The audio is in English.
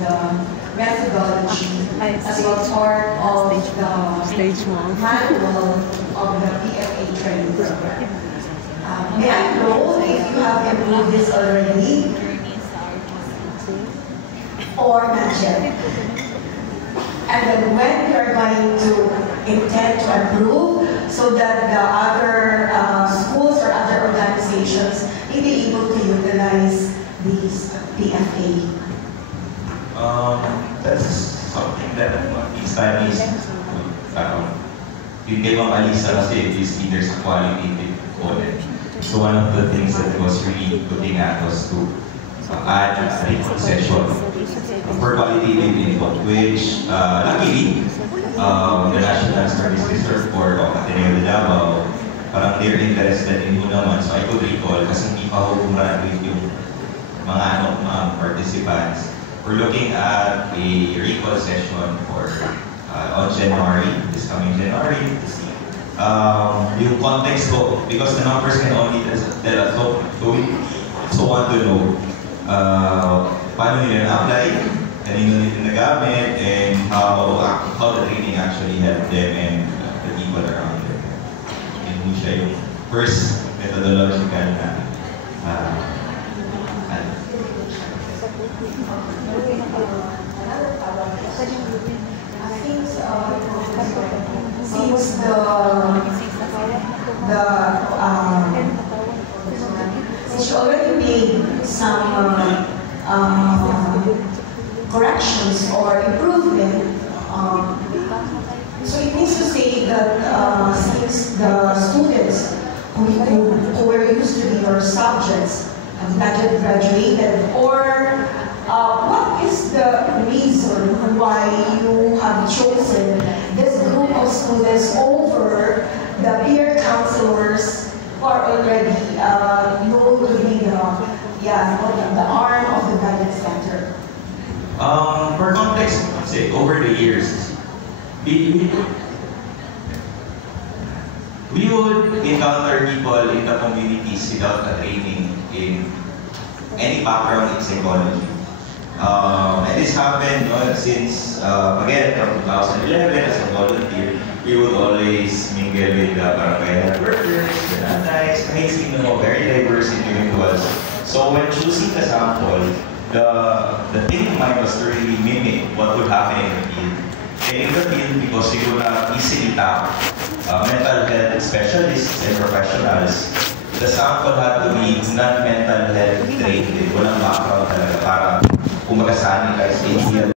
the methodology as well part of the manual of the PFA training program. May I know if you have improved this already or not yet? And then when you are going to intend to improve so that the other schools or other organizations may be able to utilize these PFA? That's something that these studies yung kay Ma'am Alisa kasi is either sa qualitative audit. So one of the things that was really looking at was to add a recall session for qualitative input, which luckily the National Service Reserve Board of Ateneo de Davao, parang they're interested in mo naman. So I could recall kasi hindi pa ako graduate yung mga participants. We're looking at a recall session for on January, this coming January. Yung context ko, because the numbers can only tell us, so we also want to know paano nila na-apply, kanino nila nagamit, and how the training actually helped them and the people around them. And siya yung first methodological na since since you already made some corrections or improvement, so it means to say that since the students who were used to be your subjects have not yet graduated, or what is the reason why you have chosen this group of students over the peer counselors who are already known to be the arm of the guidance center? For context, I'd say over the years, we would encounter people in the communities without a training in any background in psychology. And this happened since, again, from 2011 as a volunteer, we would always mingle with the barangay workers, the nanays, amazing, very diverse individuals. So when choosing the sample, the thing in mind was to really mimic what would happen in the field. And in the field, because we would easily tap mental health specialists and professionals, the sample had to be non-mental health trained, walang background talaga para kumbaga sanitize